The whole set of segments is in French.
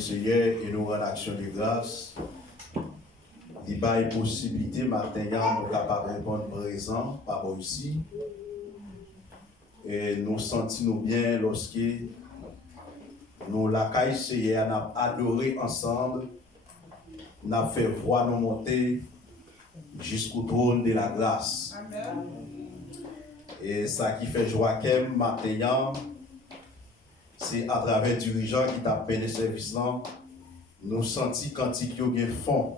Seigneur et nous rendons action de grâce. Il y a une possibilité maintenant nous capables de répondre présent par ici. Et nous sentons bien lorsque nous l'accueillons Seigneur, nous avons adoré ensemble, nous avons fait voir nous monter jusqu'au trône de la grâce. Amen. Et ça qui fait Joachim maintenant, c'est à travers le dirigeant qui t'a payé le service là, nous sentons cantiques qui ont fond.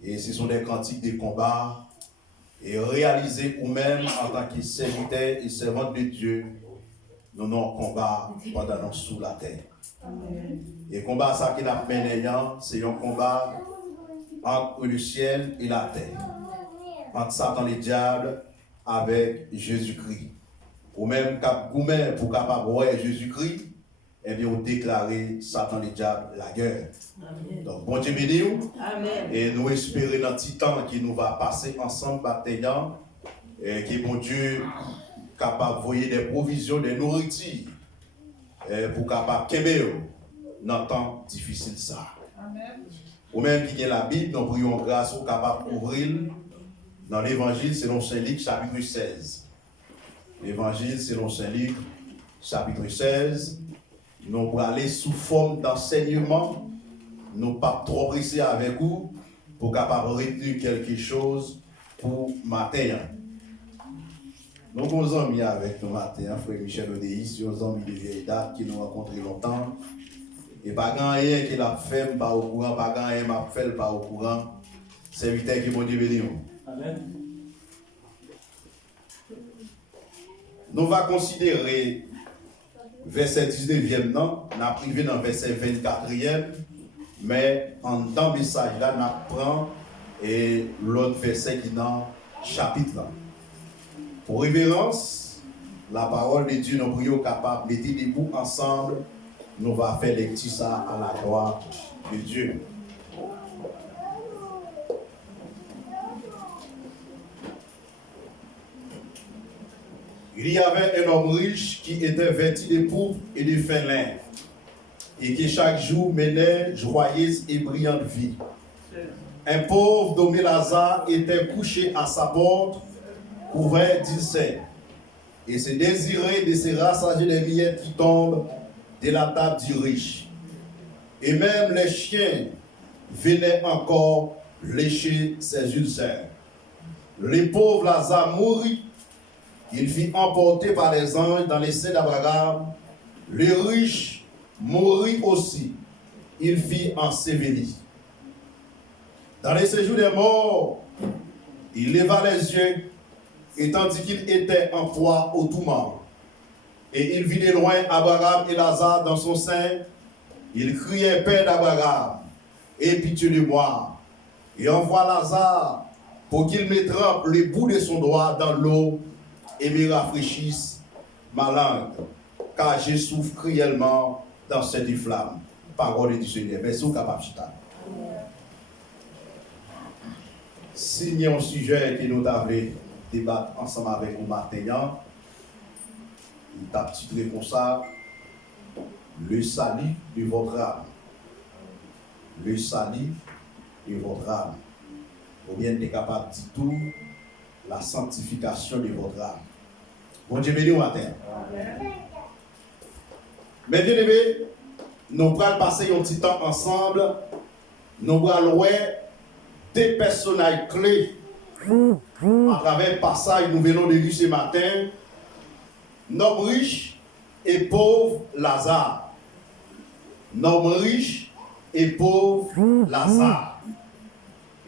Et ce sont des cantiques de combat. Et réalisés ou-même en tant que serviteurs et servantes de Dieu, nous avons un combat pendant nous sous la terre. Amen. Et le combat ça qui n'a mené, c'est un combat entre le ciel et la terre. Entre Satan et le diable avec Jésus-Christ. Ou même pour capable voir Jésus-Christ, et bien on déclarer Satan et le diable la guerre. Amen. Donc bon Dieu béni nous. Amen. Et nous espérons dans ce temps qui nous va passer ensemble bataillant et que bon Dieu capable de voyer des provisions, des nourritures pour capable de dans le temps difficile ça. Amen. Ou même qui a la Bible, nous prions grâce au capable d'ouvrir dans l'évangile selon Saint Luc chapitre 16. L'évangile selon Saint Luc chapitre 16. Nous allons aller sous forme d'enseignement. Nous ne pas trop pressés avec vous pour capable retenir quelque chose pour matin. Nous avons amis avec nous matin, frère Michel Odéis, nos amis de vieille date qui nous rencontrent longtemps. Et pas rien qui l'a fait, pas au courant, pas rien m'a fait, pas au courant. Serviteur qui bon Dieu béni. Amen. Nous allons considérer verset 19e, non, nous avons privé dans verset 24e, mais en dans le message là, nous apprenons et l'autre verset qui est dans le chapitre là. Pour révérence, la parole de Dieu, nous prions capables de mettre debout ensemble, nous allons faire lecture ça à la gloire de Dieu. Il y avait un homme riche qui était vêtu de pourpre et de fin lin, et qui chaque jour menait joyeuse et brillante vie. Un pauvre nommé Lazare était couché à sa porte, couvert d'ulcères, et se désirait de se rassager des miettes qui tombent de la table du riche. Et même les chiens venaient encore lécher ses ulcères. Le pauvre Lazare mourut. Il fut emporté par les anges dans les seins d'Abraham. Le riche mourut aussi. Il fut enseveli. Dans les séjours des morts, il leva les yeux, et tandis qu'il était en proie au tourment, et il vit de loin Abraham et Lazare dans son sein. Il criait, Père d'Abraham, aie pitié de moi, et envoie Lazare pour qu'il me trempe le bout de son doigt dans l'eau et me rafraîchisse ma langue, car je souffre cruellement dans cette flamme. Parole du Seigneur. Merci au capable chita. Signez un sujet que nous avons débattre ensemble avec vous maintenant. Il t'a titré comme ça, le salut de votre âme. Le salut de votre âme. Ou bien tu es capable de dire tout, la sanctification de votre âme. Bon Dieu béni au matin. Mais bien aimé, nous allons passer un petit temps ensemble. Nous allons voir des personnages clés à travers le passage que nous venons de lire ce matin. L'homme riche et pauvre Lazare. L'homme riche et pauvre Lazare.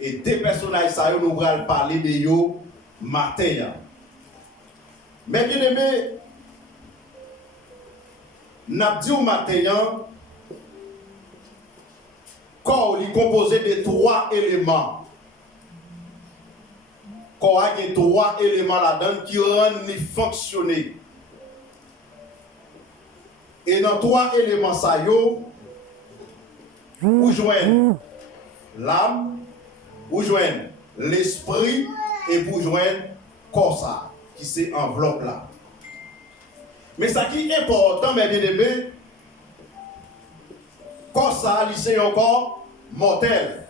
Et des personnages, ça, nous allons parler de eux matin. Mais bien aimé, nous avons dit au matin, corps est composé de 3 éléments. Corps a 3 éléments là-dedans qui rendent fonctionner. Et dans 3 éléments, ça y est, vous joignez l'âme, vous joignez l'esprit et vous joignez le corps, ça, qui c'est enveloppe là. Mais ça qui est important, mes bien-aimés, corps ça, c'est un corps mortel.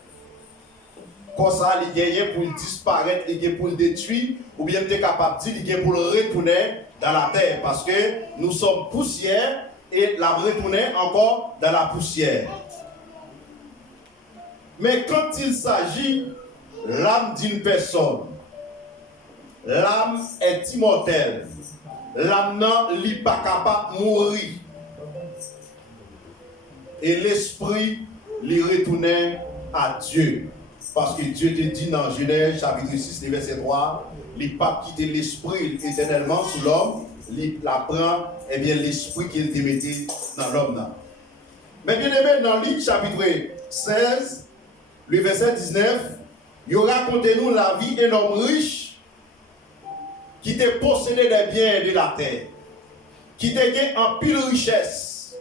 Corps ça, il gagne pour disparaître, il gagne pour le détruire, ou bien tu es capable de dire, il gagne pour le retourner dans la terre. Parce que nous sommes poussière et la retourner encore dans la poussière. Mais quand il s'agit de l'âme d'une personne, l'âme est immortelle. L'âme n'est pas capable de mourir. Et l'esprit lui retourne à Dieu. Parce que Dieu te dit dans Genèse chapitre 6, verset 3, il n'a pas quitté l'esprit éternellement sous l'homme, il apprend l'esprit qu'il te mettait dans l'homme. Mais bien aimé, dans Luc chapitre 16, le verset 19, il raconte-nous la vie d'un homme riche qui te possédé des biens de la terre, qui te gagné en pile richesse.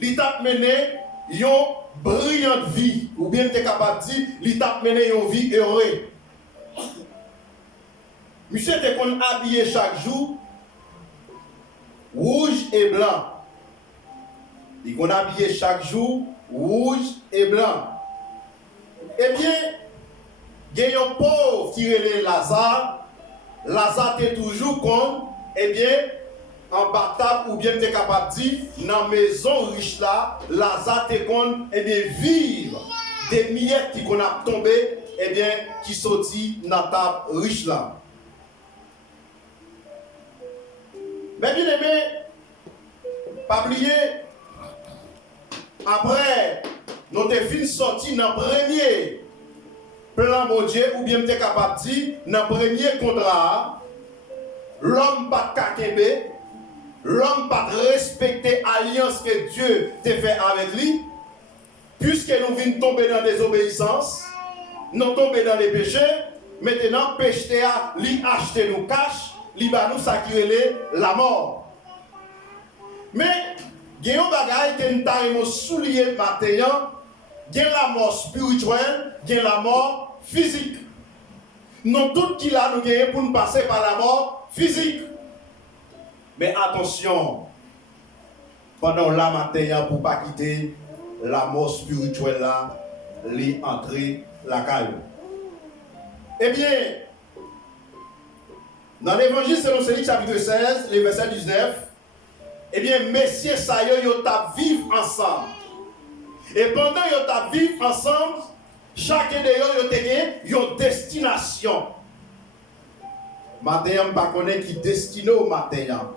Il t'a mené une brillante vie, ou bien tu es capable de dire, il t'a mené une vie heureuse. Monsieur était habillé chaque jour, rouge et blanc. Il qu'on habillé chaque jour, rouge et blanc. Eh bien, il y a un pauvre qui est Lazare. Lazare est toujours comme, eh bien, en bataille, ou bien tu es capable de dire, dans la maison riche là, Lazare est comme, eh bien, vivre des miettes qui qu'on a tombé, eh bien, qui sortit dans la table riche là. Mais bien aimé, pas oublier, après, nous avons fini sorti dans le premier plan de Dieu, ou bien tu es capable de dire, dans le premier contrat, l'homme pas kakebe, l'homme pas respecter l'alliance que Dieu t'a fait avec lui, puisque nous venons tomber dans la désobéissance, nous tomber dans les péchés, maintenant, péché à lui acheter nous cash, lui va nous sacrer la mort. Mais, il y a un bagage que nous avons souligné maintenant, il y a la mort spirituelle, il y a la mort physique. Nous tout qui là nous gagnons pour nous passer par la mort physique. Mais attention, pendant la matin, pour ne pas quitter la mort spirituelle là, les entrer la caille. Eh bien, dans l'évangile selon Luc chapitre 16, le verset 19, eh bien, messieurs, ça y est, ils ont vivre ensemble. Et pendant qu'ils ont vivre ensemble, chacun de eux a une destination. Matin, je ne sais pas qui destiné au matin.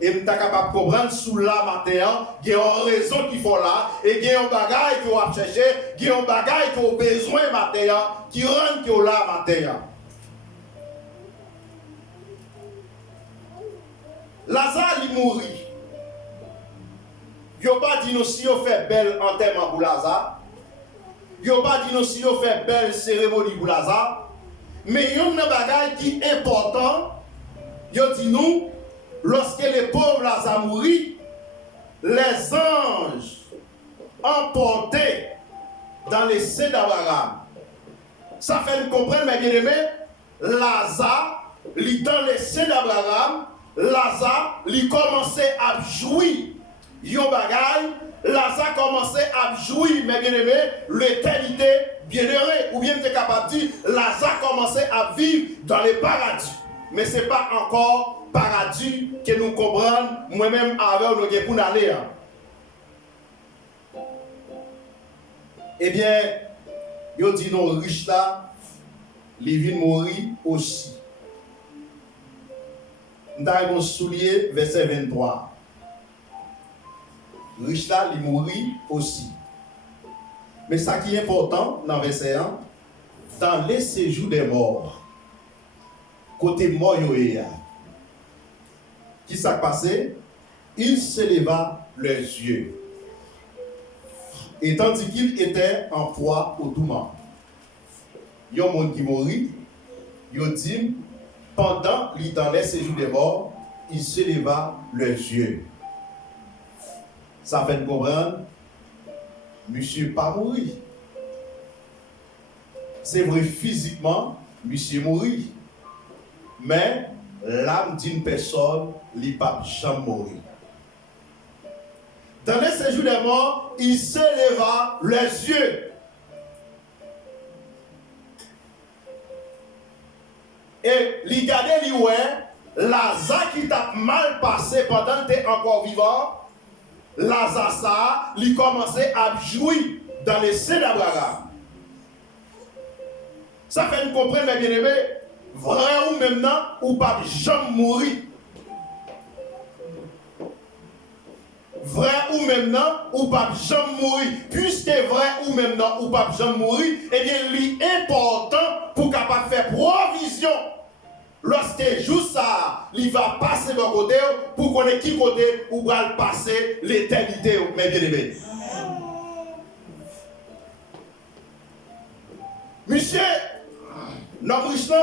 Et je suis capable de comprendre sous la matin, il y a une raison qu'il faut là, et il y a un bagage qu'il faut chercher, il y a un bagage qu'il faut besoin matin, qui rend qu'il là matin. Lazare, il mourit. Il n'y a pas dit si on fait bel enterrement pour Lazare. Il n'y a pas dit si on fait belle cérémonie pour Lazare. Mais il y a un bagage qui est important. Il dit nous, lorsque les pauvres Lazare mourit, les anges emportés dans les seins d'Abraham. Ça fait nous comprendre, mes bien-aimés, Lazare, dans les seins d'Abraham, Lazare, il commençait à jouir. Yon bagay, Lazare commençait à jouir, mes bien-aimés, l'éternité bienheureux. Ou bien tu es capable de dire, Lazare commençait à vivre dans le paradis. Mais ce n'est pas encore paradis que nous comprenons, moi-même, avec nous pour aller. Eh bien, yo dit non, riche là, il vient mourir aussi. Nous avons soulier verset 23. Riche là, il mourit aussi. Mais ça qui est important dans verset 1, dans les séjours des morts, côté mort, qui s'est passé, il s'éleva les yeux. Et tandis qu'il était en proie au tourment. Il y a un monde qui mourit, il dit, pendant dans les séjours des morts, il s'éleva les yeux. Ça fait comprendre, monsieur pas mourir. C'est vrai, physiquement, monsieur mourir. Mais l'âme d'une personne, il ne peut jamais mourir. Dans le séjour des morts, il s'éleva les yeux. Et il regardait, il ouais, Lazare qui t'a mal passé pendant qu'il était encore vivant, Lazare ça, il commençait à jouir dans les seins d'Abraham. Ça fait nous comprendre, mes bien-aimés, vrai ou maintenant, ou pas jamais mourir. Vrai ou maintenant, ou pas jamais mourir. Puisque vrai ou maintenant, ou pas jamais mourir, eh bien, il est important pour capable faire provision. Lorsque joue ça, il va passer de côté pour qu'on ait qui côté ou va passer l'éternité, mes bien-aimés. Monsieur, notre Richland,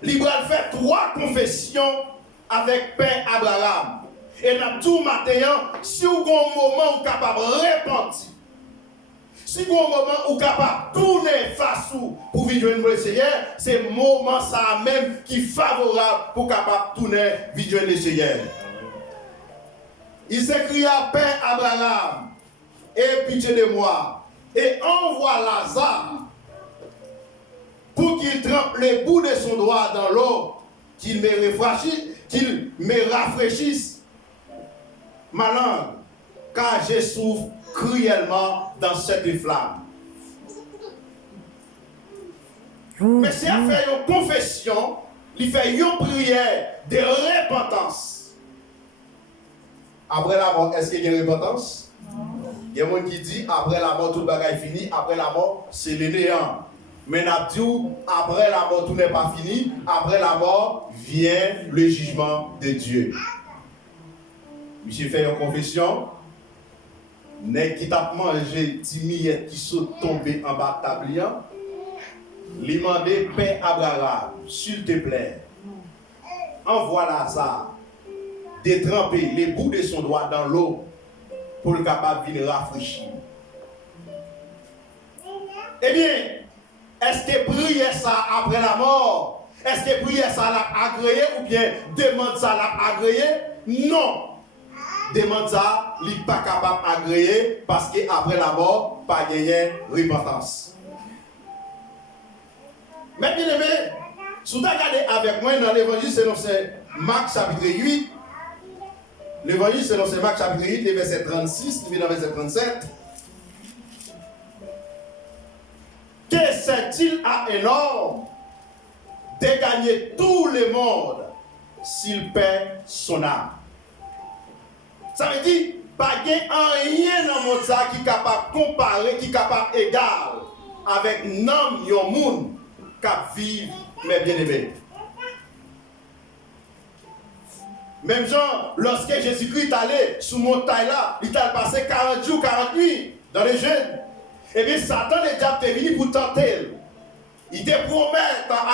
il va faire 3 confessions avec Père Abraham. Et dans tout matin, si vous avez un moment où vous êtes capable de répondre, si vous avez un moment où vous êtes capable de tourner face pour vivre le Seigneur, c'est le moment ça même qui est favorable pour capable de tourner vivre le Seigneur. Il s'écrit à Père Abraham, aie pitié de moi, et envoie Lazare pour qu'il trempe les bouts de son doigt dans l'eau, qu'il me rafraîchisse ma langue, car je souffre cruellement dans cette flamme. Mais c'est à faire une confession, il fait une prière de repentance. Après la mort, est-ce qu'il y a une repentance? Il y a des gens qui disent après la mort, tout le bagage est fini, après la mort, c'est le néant. Mais après la mort, tout n'est pas fini, après la mort, vient le jugement de Dieu. Monsieur fait une confession, n'est qui t'a mangé 10 miettes qui sont tombées en bas de tablier, lui demandé Père Abraham, s'il te plaît, envoie Lazare détremper les bouts de son doigt dans l'eau pour le capable de rafraîchir. Eh bien, est-ce que prier ça après la mort? Est-ce que prier ça l'a agréé ou bien demande ça l'a agréé? Non. Demande ça, il n'est pas capable d'agréer parce qu'après la mort, pas gagner repentance. Mais bien aimé, si vous regardez avec moi dans l'évangile selon Marc chapitre 8, l'évangile selon Marc chapitre 8, les versets 36, le verset 37. Que c'est-il à un homme de gagner tout le monde s'il perd son âme? Ça veut dire, pas de rien dans le monde qui est capable de comparer, qui est capable d'égal avec l'homme, yon moun, qui vit, mes bien-aimés. Même genre, lorsque Jésus-Christ est allé sous montagne là, il a passé 40 jours, 40 nuits dans les jeûnes. Et bien, Satan, le diable, est venu pour tenter. Il te promet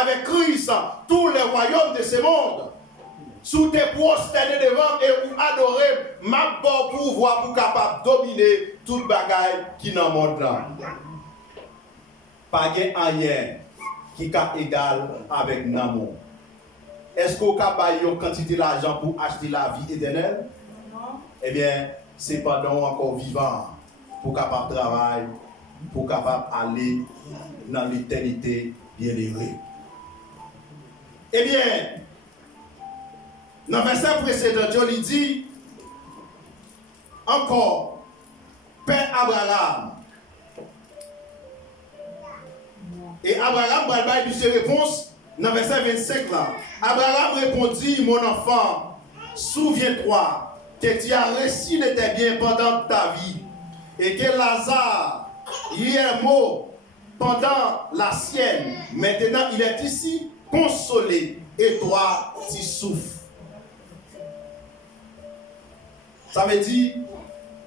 avec Christ tous les royaumes de ce monde. Sous tes prosterner devant et pour adorer, ma bon pouvoir pour capable dominer toute bagaille qui dans le monde là. Pas de rien qui est égal avec l'amour. Est-ce qu'on a une quantité d'argent pour acheter la vie éternelle? Non. Eh bien, c'est pendant encore vivant pour capable travailler, pour capable aller dans l'éternité bien-aimée. Eh bien, dans le verset précédent, Dieu dit encore, Père Abraham. Et Abraham va lui ses réponses dans le verset 25 là. Abraham répondit, mon enfant, souviens-toi que tu as réussi de tes biens pendant ta vie et que Lazare, il est mort pendant la sienne. Maintenant, il est ici consolé et toi, tu souffres. Ça veut dire,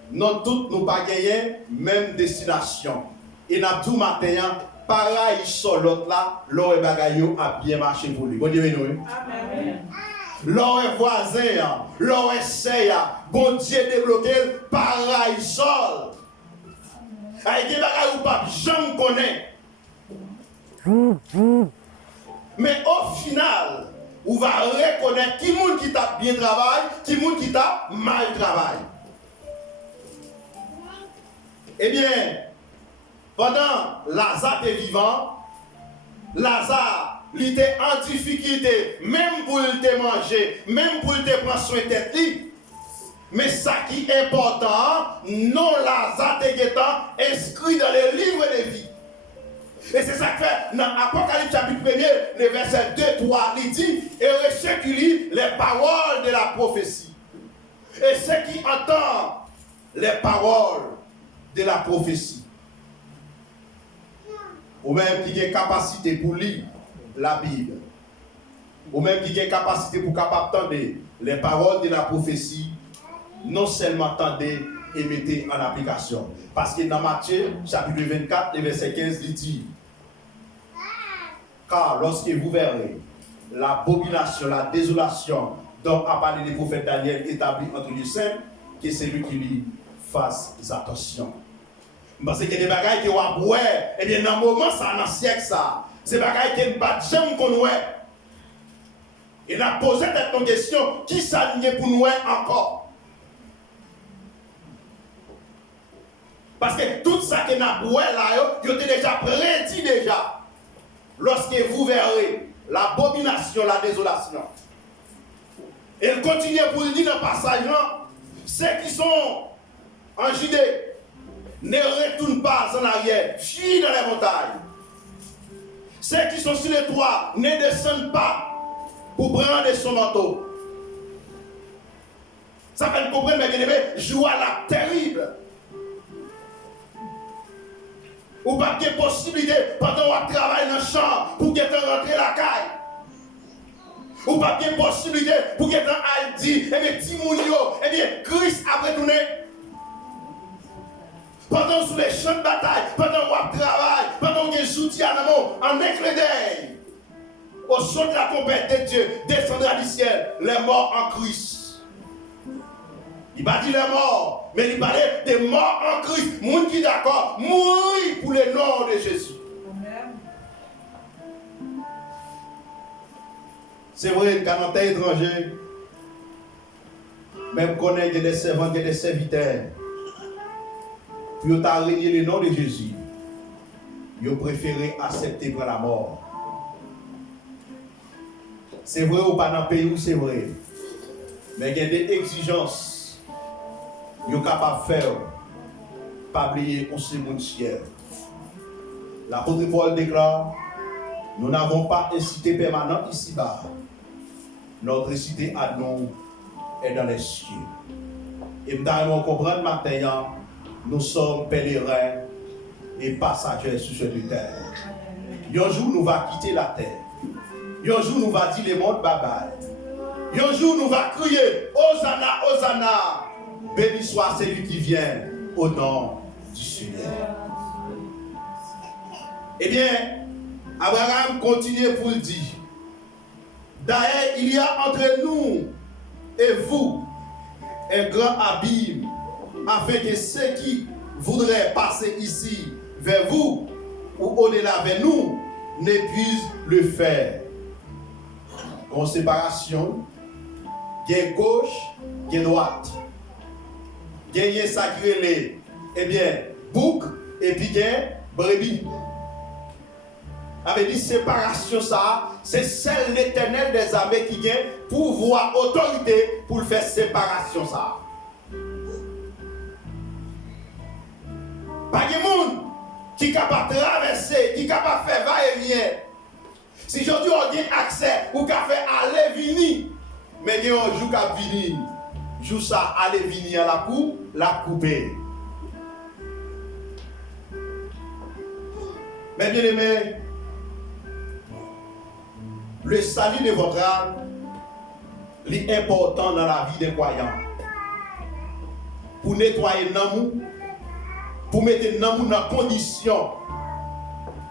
nous tous nous pas gagner même destination. Et nous tout matin, pareil sur l'autre là, l'or et bagaillot a bien marché pour lui. Bon Dieu, nous. Amen. L'or est voisin, l'or est sey, bon Dieu débloqué, pareil sol. Avec des bagailles ou pas, j'en connais. Mais au final, on va reconnaître qui monde qui t'a bien travaillé, qui monde qui t'a mal travaillé. Eh bien, pendant Lazare était vivant, Lazare, il était en difficulté, même pour le te manger, même pour le te prendre soin de tête. Mais ça qui est important, non Lazare était inscrit dans les livres de vie. Et c'est ça que fait dans Apocalypse chapitre 1er, le verset 2, 3, il dit, et ceux qui lisent les paroles de la prophétie. Et ceux qui entendent les paroles de la prophétie. Ou même qui a capacité pour lire la Bible. Ou même qui a capacité pour entendre les paroles de la prophétie. Non seulement entendez et mettez en application. Parce que dans Matthieu, chapitre 24, verset 15, il dit, car lorsque vous verrez l'abomination, la désolation dont a parlé le prophète Daniel établi entre les saints, que c'est lui qui lui fasse attention. Parce que des bagailles qui ont ouais, et bien dans le moment, ça, dans le siècle, ça, c'est des bagailles qui ne pas jamais qu'on ouais. Et on a posé cette question, qui s'aligne pour nous encore? Parce que tout ça que nous avons là, il était déjà prédit déjà. Lorsque vous verrez l'abomination, la désolation. Et il continue pour le dire dans le passage, ceux qui sont en Judée ne retournent pas en arrière, fuient dans les montagnes. Ceux qui sont sur les toits ne descendent pas pour prendre son manteau. Ça fait comprendre, mes bien-aimés, joie la terrible. Ou pas de possibilité pendant qu'on travaille dans le champ pour que tu rentres la caille. Ou pas de possibilité pour que tu ailles dire, eh bien, Timounio, eh bien, Christ a retourné. Pendant sur les champs de bataille, pendant qu'on travaille, pendant qu'on soutient en éclairé, au son de la trompette de Dieu, descendra du ciel, les morts en Christ. Il va dire les morts, mais il parlait des morts en Christ. Moun qui d'accord, mourir pour le nom de Jésus. Amen. C'est vrai qu'en tant étranger, même qu'on ait des servants, des serviteurs, pour t'arrêter le nom de Jésus, ils préfèrent accepter pour la mort. C'est vrai ou pas dans le pays où c'est vrai, mais il y a des exigences. Vous êtes capable de faire, pas oublier au second ciel. L'apôtre Paul déclare, nous n'avons pas une cité permanente ici-bas. Notre cité à nous est dans les cieux. Et nous devons comprendre maintenant, nous sommes pèlerins et passagers sur cette terre. Un jour, nous allons quitter la terre. Un jour, nous allons dire le monde bye-bye. Un jour, nous allons crier, Hosanna, Hosanna. Béni soit celui qui vient au nom du Seigneur. Eh bien, Abraham continue pour le dire. D'ailleurs, il y a entre nous et vous un grand abîme, afin que ceux qui voudraient passer ici vers vous ou au-delà vers nous ne puissent le faire. En séparation, gain gauche, gain droite. Gagner sacré les, eh bien, bouc et puis gain brebis. Avait dit séparation ça, c'est celle l'Éternel des armées qui gagne pouvoir, autorité pour faire séparation ça. Pas de monde qui est capable de traverser, qui est capable de faire va-et-vient. Si aujourd'hui on a accès ou qu'à faire aller-venir, mais il y a un jour qu'à venir. Joue ça, allez venir à la couper. Mais bien aimé, le salut de votre âme est important dans la vie des croyants. Pour nettoyer l'amour, pour mettre l'amour dans condition.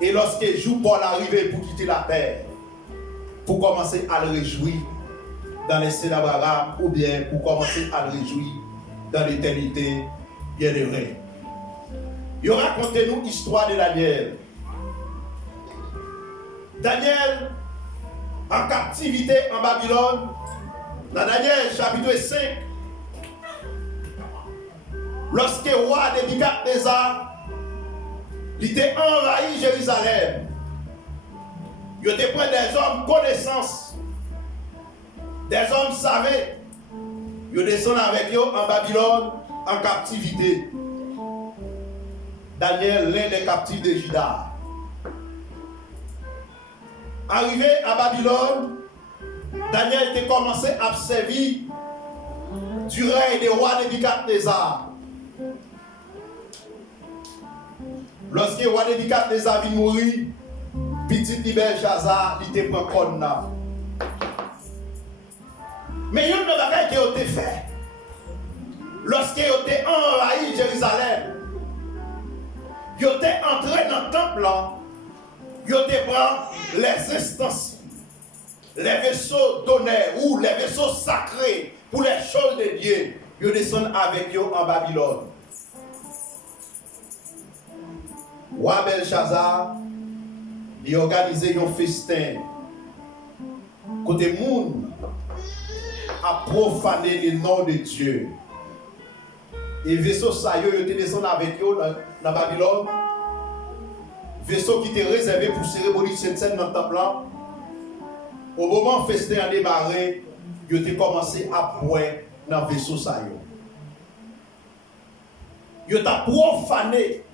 Et lorsque jour Paul arrive pour quitter la terre, pour commencer à le réjouir dans les cieux d'Abraham, ou bien pour commencer à le réjouir dans l'éternité bien-aimée. Il raconte nous l'histoire de Daniel. Daniel, en captivité en Babylone, dans Daniel chapitre 5, Lorsque le roi Nebukadnezar était envahi Jérusalem, il était pris des hommes connaissance, des hommes savés. Ils descendent avec eux en Babylone en captivité. Daniel, l'un des captifs de Juda. Arrivé à Babylone, Daniel était commencé à servir du règne des rois Nebukadnezar. Lorsque le roi Nebukadnezar vient mourir, petit Belshazzar, il était pris comme ça. Mais il y a une bagaille qui a été faite. Lorsqu'il a été envahi Jérusalem, il a été entré dans le temple, il a été pris les instances, les vaisseaux d'honneur ou les vaisseaux sacrés pour les choses de Dieu. Il descend avec eux en Babylone. Roi Belshazzar, il a organisé un festin. Côté monde a profané le nom de Dieu. Et vaisseau ça yo était descendu avec eux dans Babylone. Vaisseau qui était réservé pour cérémonie sainte dans le temple. Au moment où le festin a démarré, il était commencé à boire dans le vaisseau ça yo. Il a profané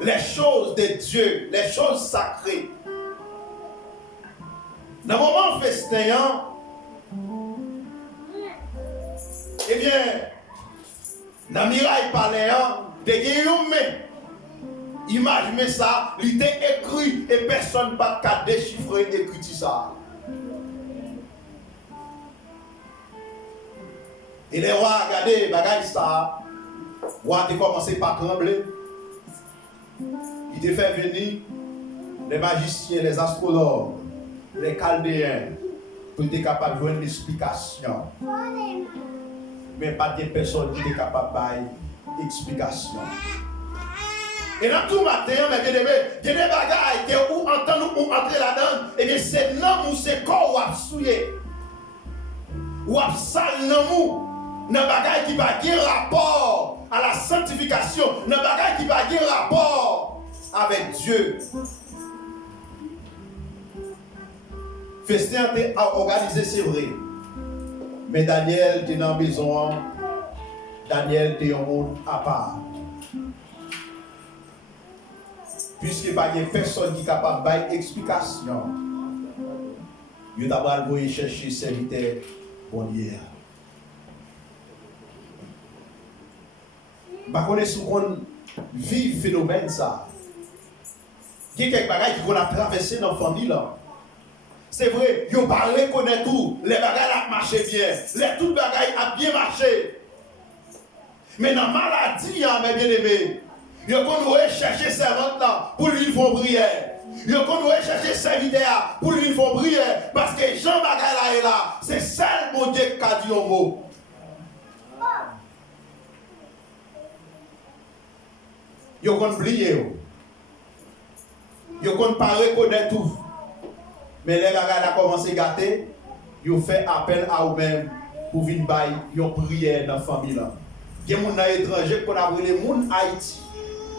les choses de Dieu, les choses sacrées. Dans le moment où le festin, eh bien, dans le mirail paléant, image mais ça, il était écrit et personne n'a pas déchiffrer écrit ça. Et les rois regardez bagaille ça, le roi a commencé par trembler. Il a fait venir les magiciens, les astrologues, les chaldéens, pour être capable de jouer une explication. Mais pas des personnes qui sont capables de explication. Et dans tout matin, mes bien-aimés, il y a des bagailles qui ou entendre ou entrer là-dedans, et bien c'est l'homme ou c'est corps ou à souiller. Ou à sale l'homme, dans bagaille qui va avoir rapport à la sanctification, dans bagaille qui va avoir rapport avec Dieu. Festin était organisé, c'est vrai. Mais Daniel était dans la maison. Daniel était un monde à part. Puisqu'il n'y a pas personne qui est capable de faire explication, il a d'abord envoyé chercher serviteur bon Dieu. Je ne connais pas qu'on vit phénomène ça. Il y a quelques bagages qu'on a traversé dans la famille là. C'est vrai, ils n'ont pas reconnu tout. Les bagages ont marché bien. Les tout bagages ont bien marché. Mais dans la maladie, mes bien-aimés, ils ont chercher servante là pour lui faire prière. Ils ont chercher serviteur pour lui faire prière. Parce que Jean Bagay là est là. C'est seul mon Dieu qui a dit un mot. Ils ont oublié. Ils n'ont pas reconnaître tout. Mais les bagages ont commencé à gâter. Ils ont fait appel à eux-mêmes pour venir bailler une prière dans la famille. Il y a des gens étrangers qui ont appris les gens Haïti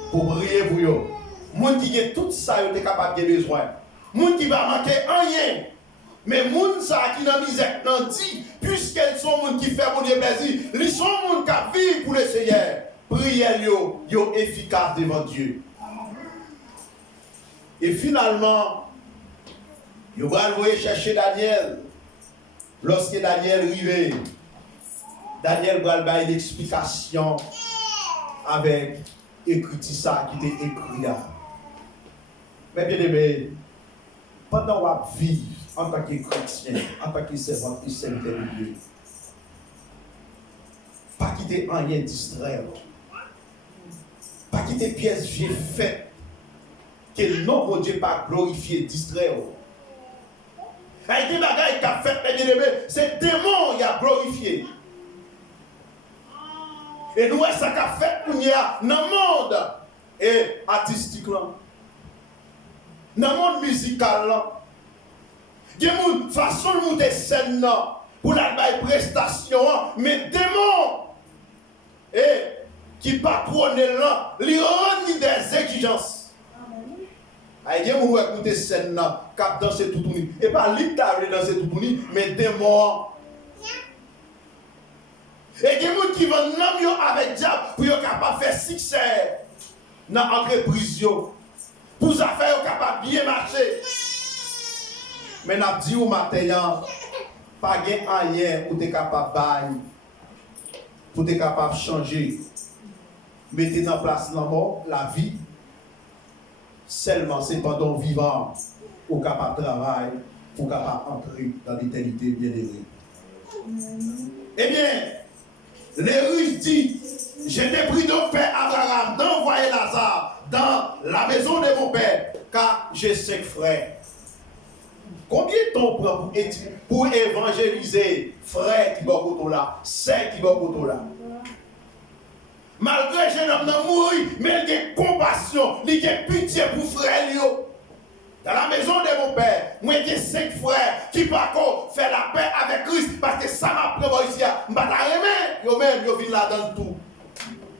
pour prier pour eux. Les gens qui ont tout ça, ils sont capables de besoin. Les gens qui ne vont manquer rien. Mais les gens qui sont dans la misère, puisqu'ils sont les gens qui font mon Dieu plaisir, ils sont les gens qui vivent pour le Seigneur. Prière yo efficace devant Dieu. Et finalement, ils vont aller chercher Daniel. Lorsque Daniel arrive, Daniel va avoir une explication avec écrit ça qui était écrit là. Mais bien aimé, pendant qu'on vit en tant que chrétien, en tant que servant et serviteur de Dieu, pas quitter rien distraire. Pas quitter pièce j'ai fait que le nom de Dieu pas glorifié, distraire. Et des bagages qu'a fait, c'est démon qui a glorifié. Et nous, ça qu'a fait pour nous dans le monde et artistique, dans le monde musical. Il y a une façon de monter scène pour la prestation, mais démon qui patronne là, lui rend des exigences. Il y a des gens qui écoutent scène là, qui dansent tout nu. Et pas littéralement danser tout nu, mais des morts. Et il y a des gens qui vont l'homme avec diable pour être capable de faire succès dans l'entreprise. Pour les affaires capables de bien marcher. Mais nous dit au matin, pas de rien pour être capable de bailler, pour être capable de changer. Mettez en place la vie. Seulement c'est pendant vivant ou capable de travailler, pour capable d'entrer dans l'éternité bien-aimée. Eh bien, les riches disent, j'étais pris de père Abraham d'envoyer Lazare dans la maison de mon père, car j'ai 5 frères. Combien de temps prend pour évangéliser frère qui va au là, sœur qui va au là? Malgré que jeune homme n'a mouru, mais il a compassion, il a pitié pour frère. Dans la maison de mon père, moi j'ai 5 frères qui par contre faire la paix avec Christ parce que ça m'a pris ici. Je ne vais pas aimer, yo viennent là dans tout.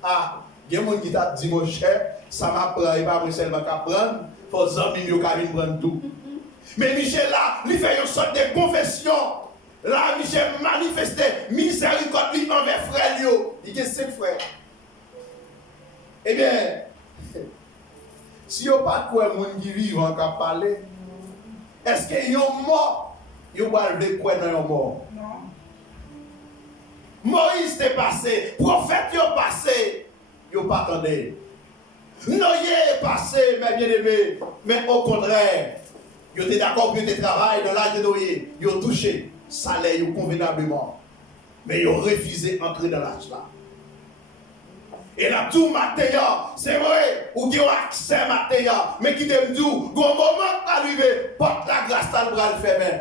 Ah, il y a des gens qui t'a dit mon cher, ça m'a pris, il pas seulement qu'à prendre, il faut que les gens viennent prendre tout. Mais Michel là, il fait une sorte de confession. Là, Michel manifestait miséricorde envers frère. Il y a 5 frères. Eh bien, si vous n'avez pas de gens qui vivent en train de parler, est-ce qu'ils sont morts? Ils vont le quoi dans les morts? Non. Moïse est passé, prophète est passé, ils n'ont pas attendu. Noé est passé, mes bien-aimés, mais au contraire, ils étaient d'accord pour le travail dans l'âge de Noé, ils ont touché salaire convenablement, mais ils ont refusé d'entrer dans l'âge là. Et là, tout matin, c'est vrai, ou qui ont accès matin, mais qui te dit, au moment d'arriver, porte la grâce à le bras fermé.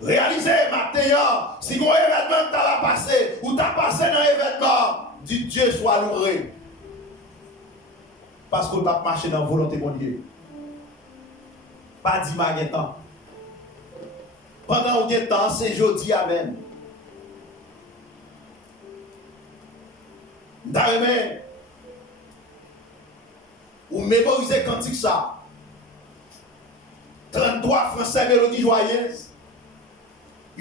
Réalisez matin, si un événement t'a passé, ou t'as passé dans l'événement, dit Dieu soit loué. Parce que tu as marché dans la volonté de Dieu. Pas dit temps. Pendant un temps, c'est jeudi, amen. D'ailleurs, ou mémoriser cantique ça. 33 Français mélodie joyeuse.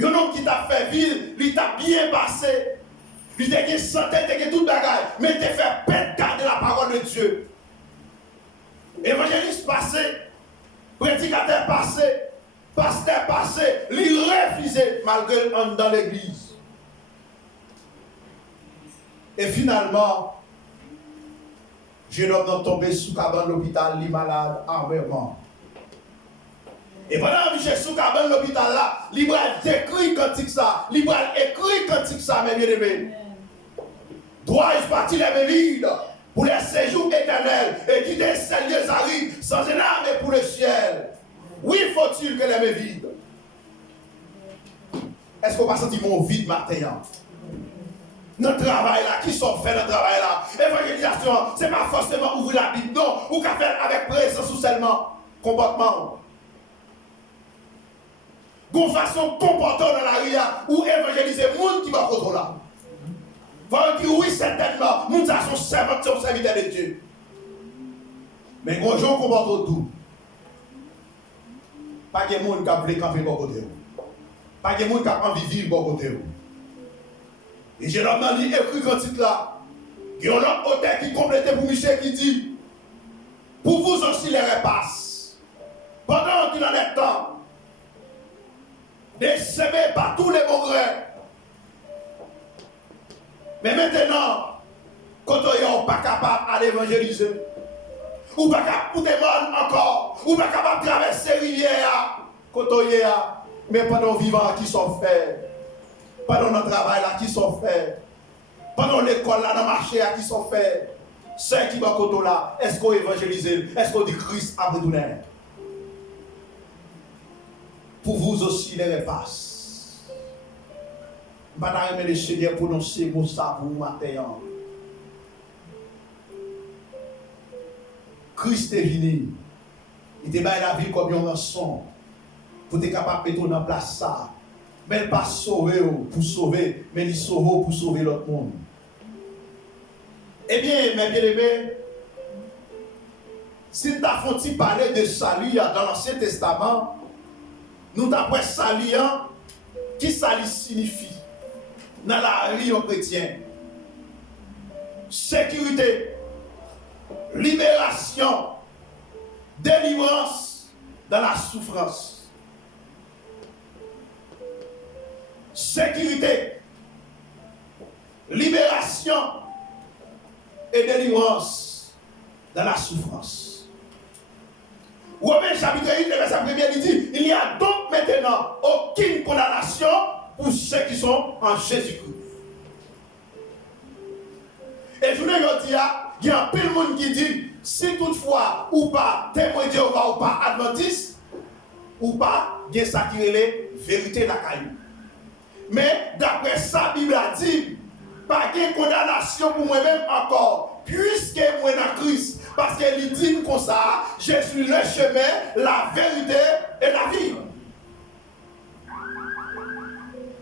Un homme qui t'a fait ville, il t'a bien passé. Il t'a fait santé, il t'a fait toute bagaille. Mais il t'a fait pète de la parole de Dieu. Évangéliste passé, prédicateur passé, pasteur passé, il refusait malgré dans l'église. Et finalement, jeune homme est tombé sous cabane de l'hôpital, il est malade, ardemment. Et pendant que je suis sous cabane de l'hôpital là, il va écrire cantique ça, il va écrire cantique ça, mes bien-aimés. Dois-je partir les vides pour les séjours éternels et quitter celles des arides sans une âme pour le ciel? Oui, faut-il que les mains vides? Est-ce qu'on va sentir mon vide matin? Notre travail là, qui sont faits dans le travail là? Évangélisation, c'est pas forcément ouvrir la Bible, non, ou qu'à faire avec présence ou seulement comportement. D'une façon comportant dans la ria, ou évangéliser les gens qui va contre là. Faut dire oui, certainement, nous sommes serviteurs de Dieu. Mais quand gens comportent tout, pas de monde qui veut camper bon côté. Pas de monde qui a envie de vivre bon côté. Et j'ai l'homme dit écrit quand titre là. Il y a un autre auteur qui complétait pour Michel qui dit pour vous aussi les repasses. Pendant qu'il en est temps de s'aimer par tous les bons grains. Mais maintenant, quand on n'est pas capable d'évangéliser, ou pas capable de demander encore, ou pas capable de traverser la rivière, quand on est là, mais pendant vivant qui sont faits, pendant notre travail là qui sont faits, pendant l'école là, dans le marché là qui sont faits, ceux qui vont côté là, est-ce qu'on évangélise, est-ce qu'on dit Christ a retourné? Pour vous aussi les repasses. Madame et le Seigneur prononcer mot ça pour vous matin. Christ est venu. Il te bat la vie comme un rançon. Pour être capable de mettre en place ça. Mais il pas sauver pour sauver, mais il sauve pour sauver l'autre monde. Eh bien, mes bien-aimés, si nous avons parlé de salut dans l'Ancien Testament, nous avons salut, qui salut signifie dans la vie chrétienne. Sécurité, libération, délivrance dans la souffrance. Sécurité, libération et délivrance dans la souffrance. Romains chapitre 8, verset 1, il dit, il n'y a donc maintenant aucune condamnation pour ceux qui sont en Jésus-Christ. Et je vous dis, il y a plein de monde qui dit, si toutefois, ou pas, témoin de Jéhovah, ou pas, adventiste, ou pas, il y a ça qui est la vérité de la caillou. Mais d'après ça, la Bible a dit, pas de condamnation pour moi-même encore, puisque moi dans Christ. Parce qu'il dit comme ça, je suis le chemin, la vérité et la vie.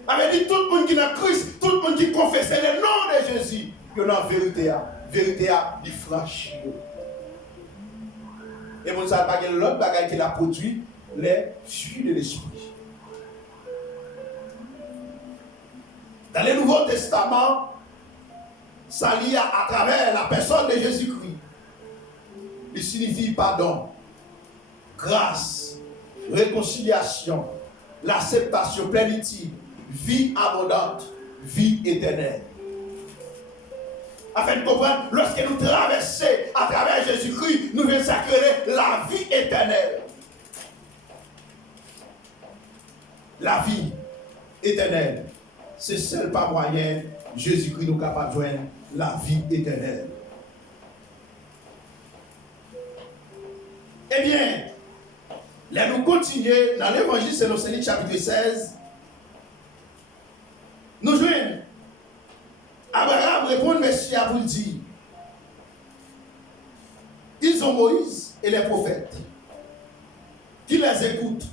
Avait dit tout le monde qui est dans Christ, tout le monde qui confesse le nom de Jésus, que dans la vérité, il franchit. Et mon ça pas l'autre bagaille qu'il a produit, les fruits de l'esprit. Dans le Nouveau Testament, ça lie à travers la personne de Jésus-Christ. Il signifie pardon, grâce, réconciliation, l'acceptation, plénitude, vie abondante, vie éternelle. Afin de comprendre, lorsque nous traversons à travers Jésus-Christ, nous venons s'acquérir la vie éternelle. La vie éternelle, c'est seul par moyen Jésus-Christ nous capable de joindre la vie éternelle. Eh bien, là nous continuons dans l'évangile selon chapitre 16. Nous jouons. Abraham répond, Messie à vous le dire. Ils ont Moïse et les prophètes qui les écoutent.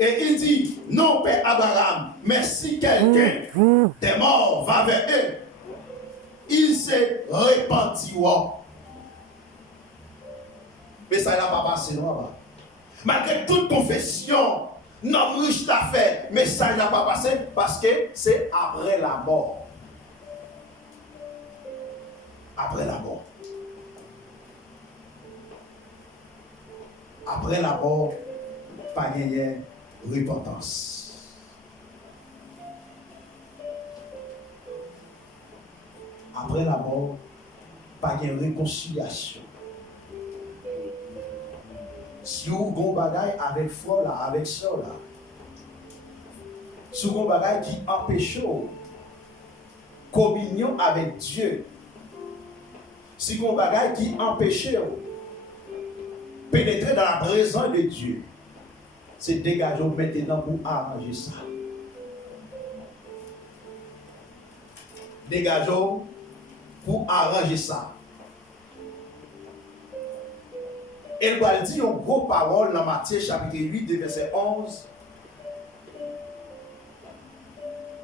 Et il dit, non, Père Abraham, mais si quelqu'un des morts va vers eux, ils se repentiront. Mais ça n'a pas passé, non? Malgré toute confession, non riche d'affaires, mais ça n'a pas passé parce que c'est après la mort. Après la mort. Après la mort, pas gagner repentance. Après la mort, pas gagner réconciliation. Si vous avez un bagage avec frère là, avec soeur là, si vous avez un bagage qui empêche communion avec Dieu, si vous avez un bagage qui empêche pénétrer dans la présence de Dieu, c'est dégager maintenant pour arranger ça. Dégageons pour arranger ça. Elle va dire une grosse parole dans Matthieu chapitre 8, verset 11.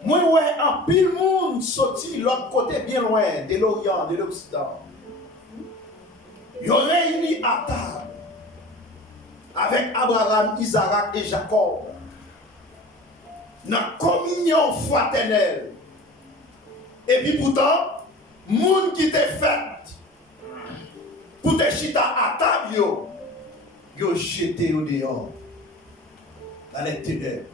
Moi, ouais, un pile monde sorti l'autre côté bien loin, de l'Orient, de l'Occident. Ils ont réuni à table avec Abraham, Isaac et Jacob dans la communion fraternelle. Et puis pourtant, monde qui t'est fait pour te chita à table, yo jeté au dehors dans les ténèbres.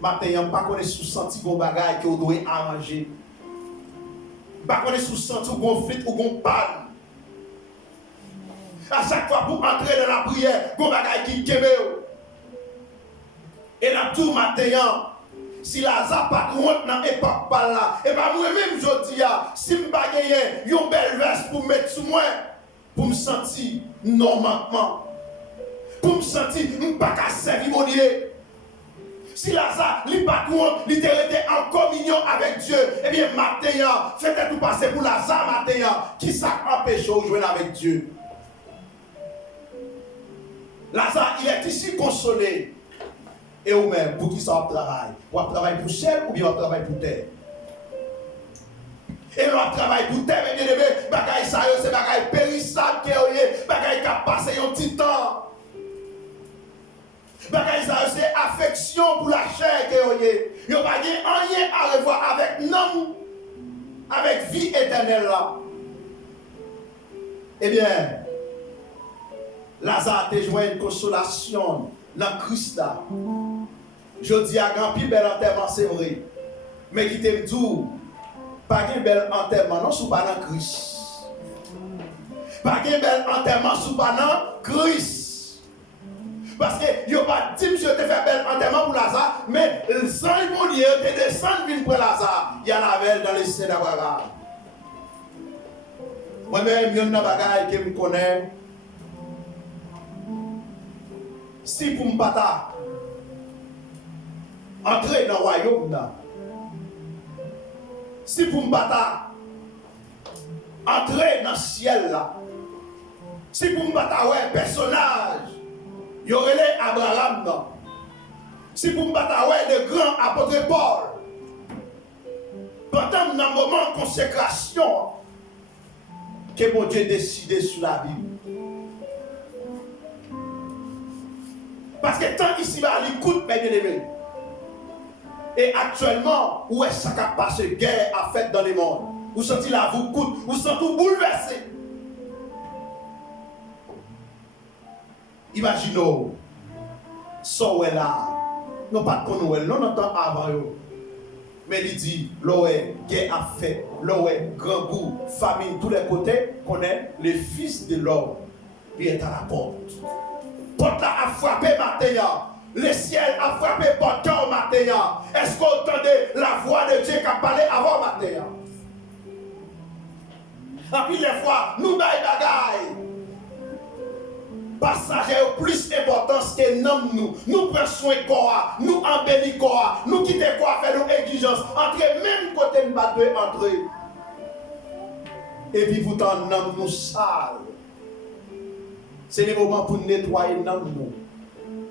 Maintenant, pas connaît sous senti gon bagay que vous doit arranger. Pas connaît sous senti gon fit ou gon panne. À chaque fois pour entrer dans la prière, gon bagay qui kebe. Et dans tout matin, si Lazare pas rentre dans l'époque par là, et bien moi-même je dis, si je ne pas gagner une belle veste pour mettre sur moi, pour me sentir normalement, pour me sentir pas qu'à servir mon Dieu. Si Lazare, il pas rentre, il était en communion avec Dieu, et bien matin, faites tout passer pour Lazare matin, qui s'empêche de jouer avec Dieu. Lazare, il est ici consolé. Et vous-même, pour qui ça travaille? Vous travaillez pour ciel ou bien vous travaillez pour terre? Et l'on travaille pour terre, mais bien aimé, bagaille ça, c'est bagaille périssable qui est, bagaille qui a passé un petit temps. Bagaille ça, c'est affection pour la chair qui est. Il n'y a pas rien à revoir avec nous, avec vie éternelle là. Eh bien, Lazare te joint une consolation dans Christ là. Je dis à grand plus bel enterrement, c'est vrai. Mais qui t'aime tout, pas un bel enterrement, non, sous pas dans Christ. Pas un bel enterrement, sous pas dans Christ. Parce que, il n'y a pas dit, je te fais bel enterrement pour Lazare, mais le sang mon Dieu, te descend vite pour Lazare. Il y a la veille dans les synagogues. Moi-même, il y a une bagaille qui me connaît. Si pour me battre, entrer dans le royaume, si pour me battre, entrer dans le ciel, là, si pour me battre, ouais, personnage, il y aurait les Abraham, non. Si pour me battre, ouais, le grand apôtre Paul, pendant un moment de consécration, que mon Dieu décide sur la Bible. Parce que tant ici, il écoute, mes bien-aimés. Et actuellement, où est-ce que ça passe guerre à faire dans le monde? Vous sentez là, vous coûte, vous sentez tout bouleversé. Imaginez, so est là, non pas de Noël, non entend avant eux. Mais il dit, l'oué, guerre à fait, l'oué, grand goût, famine, tous les côtés, qu'on est les fils de l'homme. Il est à la porte. Porte là a frappé matin. Le ciel a frappé porte au matin. Est-ce que vous entendez la voix de Dieu qui a parlé avant matin? Et puis les fois, nous bagaille. Passager plus importance que nous. Nous prenons soin de quoi, nous embellissons quoi, nous quittons quoi, faire nos exigences. Entre même côté nous battons entrer. Et puis pourtant, nous sales. C'est le moment pour nettoyer nous,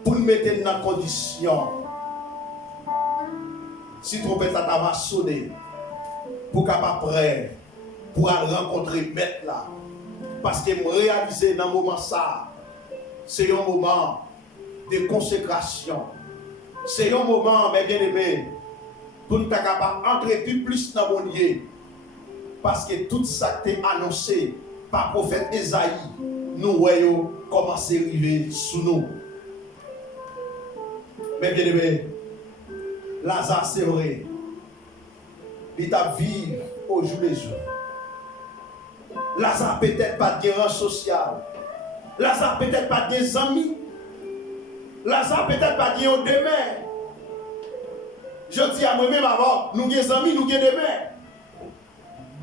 pour nous mettre dans condition. Si trompette là va sonner, pour capable prêt, pour aller rencontrer maître là. Parce que me réaliser dans le moment ça, c'est un moment de consécration. C'est un moment, mes bien-aimés, pour nous capable d'entrer plus dans mon lieu. Parce que tout ça qui est annoncé par le prophète Esaïe, nous voyons comment c'est arrivé sous nous. Mes bien-aimés, Lazare, c'est vrai, il a vécu au jour le jour. Lazare peut-être pas de rang social. Lazare peut-être pas des amis. Lazare peut-être pas de demain. Je dis à moi-même avant, nous avons des amis, nous avons des demain.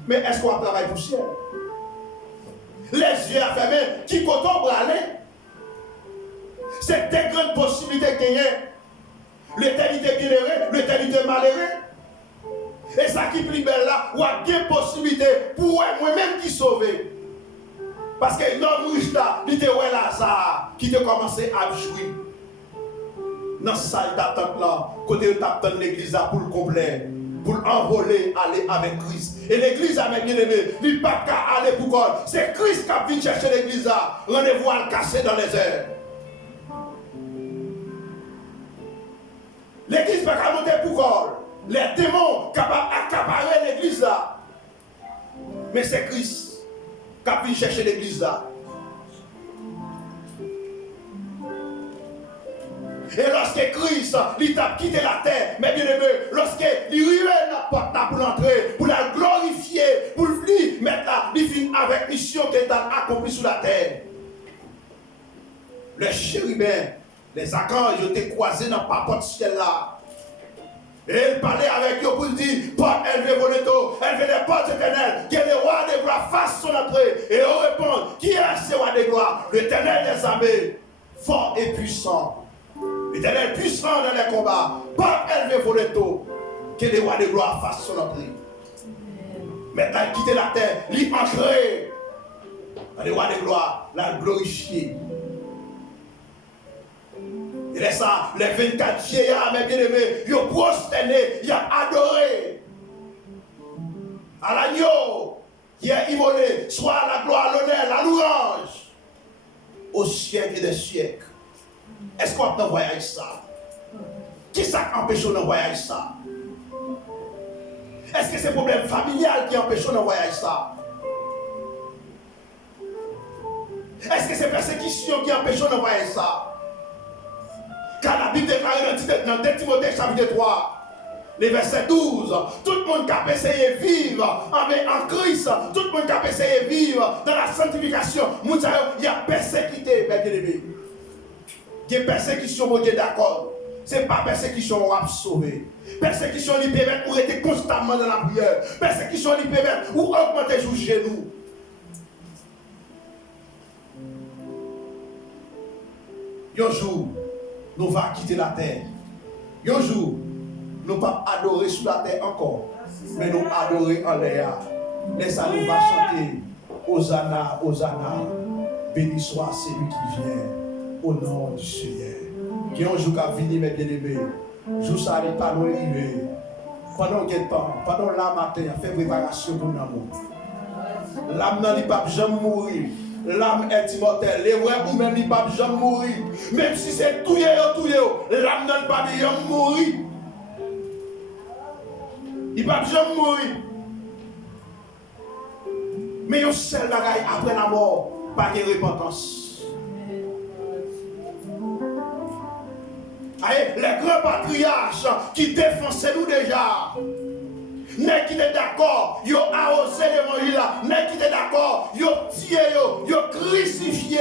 Mais est-ce qu'on travaille pour ciel? Les yeux fermés, qui côté pour aller? C'est des grandes possibilités qu'il y a. L'éternité bienheureux, l'éternité malheureux. Et ça qui est plus belle là, il y a des possibilités pour moi-même qui sauver. Parce que l'homme riche là, il était Lazare qui a commencé à jouir. Dans cette salle d'attente là, côté de l'église là pour le complet, pour envoler, aller avec Christ. Et l'église a bien aimé, il n'est pas qu'à aller pour God. C'est Christ qui a venu chercher l'église là, rendez-vous à le casser dans les airs. L'église n'a pas monter pour God. Les démons capables d'accaparer l'église là. Mais c'est Christ qui a pu chercher l'église là. Et lorsque Christ, il a quitté la terre, mais bien aimé, lorsque il arrive à la porte là pour l'entrer, pour la glorifier, pour lui mettre là, il finit avec mission qu'il a accomplie sur la terre. Les chérubins, les archanges étaient croisés dans la porte ciel là. Et il parlait avec eux pour dire, porte élevée voleto, élevez les portes éternelles, que le roi des gloires fasse son entrée. Et on répond, qui est ce roi des gloires? L'éternel des armées, fort et puissant. L'éternel puissant dans les combats, porte élevée voleto, que le roi des gloires fasse son entrée. Maintenant, il quittait la terre, il entrait dans le roi des gloires, l'a glorifié. Et là, ça, les 24 vieillards, mes bien-aimés, ils ont prosterné, ils ont adoré à l'agneau qui est immolé, soit la gloire, l'honneur, la louange, au siècle des siècles. Est-ce qu'on peut voyage ça? Qui ça empêche de voyage ça? Est-ce que c'est le problème familial qui empêche de voyage ça? Est-ce que c'est persécution qui empêche de voyage ça? Car la Bible déclare dans 2 Timothée chapitre 3, le verset 12, tout le monde qui a essayé de vivre en Christ, tout le monde qui a essayé de vivre dans la sanctification, il y a persécuté, mes bien-aimés. Il y a persécution, mon Dieu, d'accord. Ce n'est pas persécution qui va sauver. Persécution qui permet pour être constamment dans la prière. Persécution qui permet pour augmenter sur genoux. Un jour, nous allons quitter la terre. Un jour, nous ne pas adorer sur la terre encore, mais nous adorer en l'air. Laisse nous va chanter Hosanna, Hosanna. Béni soit celui qui vient au nom du Seigneur. Qui un jour qui venir, mes bien-aimés. Jour ça n'est pas nous arriver. Pendant quel temps, pendant la matin, fait préparation pour l'amour. L'âme n'a pas jamais mourir. L'âme est immortelle. Les vrais ou même n'y pas jamais mourir. Même si c'est tout l'âme n'a pas jamais mourir. Il ne va jamais mourir. Mais il y a un seul bagaille après la mort, pas de repentance. Les grands patriarches qui défonçaient nous déjà, n'est qui étaient d'accord, ils ont arrosé l'évangile, n'est qui étaient d'accord, ils ont tué, ils ont crucifié,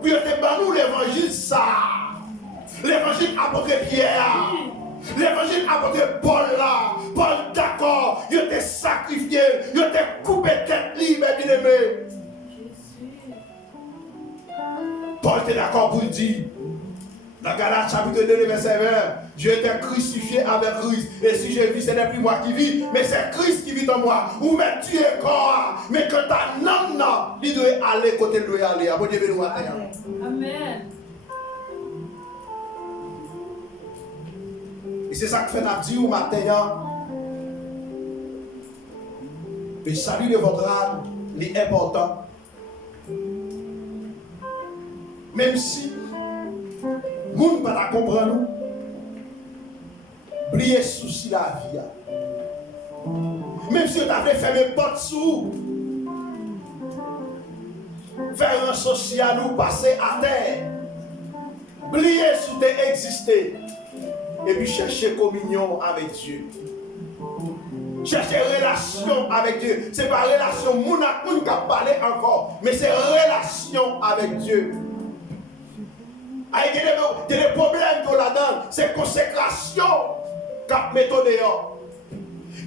puis ils ont nous l'évangile ça. L'évangile apôtre Pierre, l'évangile apôtre Paul là, Paul d'accord, ils ont été sacrifiés, ils ont été coupés tête libre, bien aimé. Paul était d'accord pour dire. Dans Galates chapitre 2, verset 20, Dieu était crucifié avec Christ. Et si je vis, ce n'est plus moi qui vis, mais c'est Christ qui vit en moi. Ou même tu es corps, mais quand ta âme, il doit aller côté de lui aller. Bon Dieu, béni matin. Amen. Et c'est ça que fait Nabdi au matin. Le salut de votre âme est important. Même si moun pas la comprendre, briller souci la vie. Même si vous avez fermé porte sous, faire un social ou passer à terre, briller sous exister, et puis chercher communion avec Dieu. Chercher relation avec Dieu. Ce n'est pas relation, moun qui a parlé encore, mais c'est relation avec Dieu. Il y a des problèmes qu'on là-dedans, c'est consécration qu'a méthode dehors.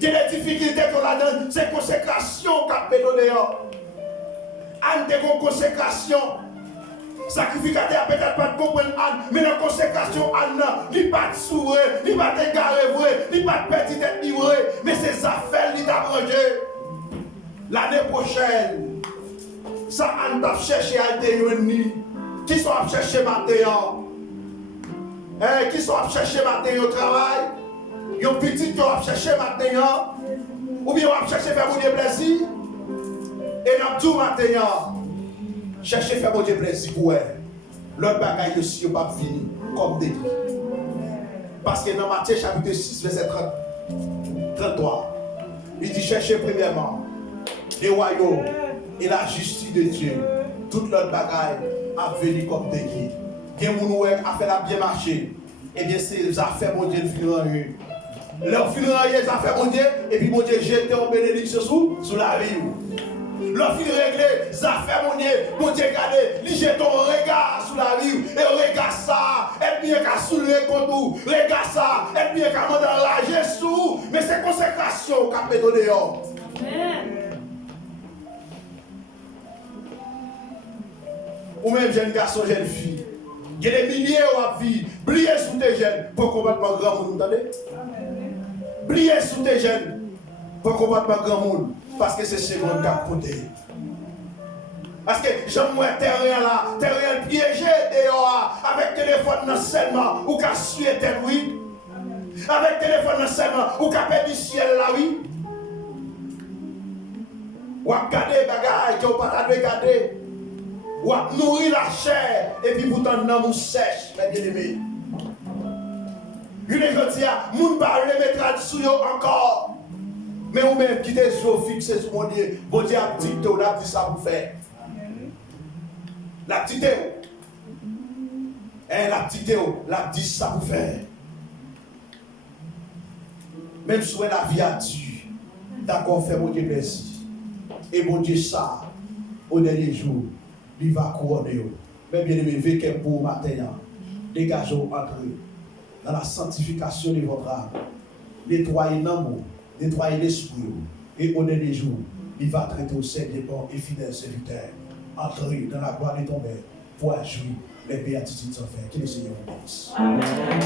Il y a des difficultés qu'on là-dedans, c'est consécration qu'a méthode dehors. Anne de consécration, sacrificateur peut-être pas de comprendre Anne, mais la consécration Anne, il n'est pas de sourire, il n'est pas de égaré vrai, il n'est pas de petite tête livrée, mais c'est affaires qui t'a mangé. L'année prochaine, ça Anne t'a cherché à te réunir. Qui sont à chercher matin? Qui sont à chercher matin au travail? Il y a un petit qui va chercher matin? Ou bien on va chercher faire mon Dieu plaisir? Et dans tout matin, chercher faire mon Dieu plaisir pour elle. L'autre bagaille aussi, on va finir comme des lits. Parce que dans Matthieu chapitre 6, verset 33, il dit chercher premièrement les royaumes et la justice de Dieu. Toute l'autre bagaille a venu comme des guides. Bien mon a fait la bien marcher. Et bien ces affaires, mon Dieu, finiront en eux. Leur finiront en eux, les affaires, mon Dieu, et puis mon Dieu, jeté en bénédiction sous la vie. Leur fin réglé, les affaires, mon Dieu, regardez, les jetons un regard sous la vie. Et regard ça, et bien qu'à soulever contre vous. Regard ça, et bien qu'à m'enrager sous. Mais c'est consécration qu'a fait dehors. Amen. Ou même jeune garçon, jeune fille. Il y a des milliers de filles. Briller sous tes jeunes pour combattre mon grand monde. Vous entendez? Briller sous tes jeunes pour combattre mon grand monde. Parce que c'est ce qu'on a côté. Parce que j'aime moi terrain là, terrain piégé dehors, avec téléphone seulement, ou qu'à suer tel oui. Avec téléphone seulement, ou qu'à perdre du ciel là oui. Ou à garder des bagages que vous ne pouvez pas garder. Ou à nourrir la chair, et puis pourtant non, nous sèche, mes bien-aimés. Je dis, nous ne parlons pas de mettre sur encore. Mais vous-même qui êtes fixé sur mon Dieu, bon Dieu a dit ça pour faire. La petite la petite la dit ça pour faire. Même si la vie a dû, d'accord, fait mon Dieu merci. Et mon Dieu ça, au dernier jour, il va couronner. Mais bien aimé, vécu pour matin, dégageons entre eux dans la sanctification de votre âme. Nettoyez l'amour, nettoyez l'esprit. Et au dernier jour, il va traiter au Seigneur bon et fidèle serviteur. Entrez dans la gloire de ton Père pour jouir les béatitudes de son Père. Que le Seigneur vous bénisse. Amen.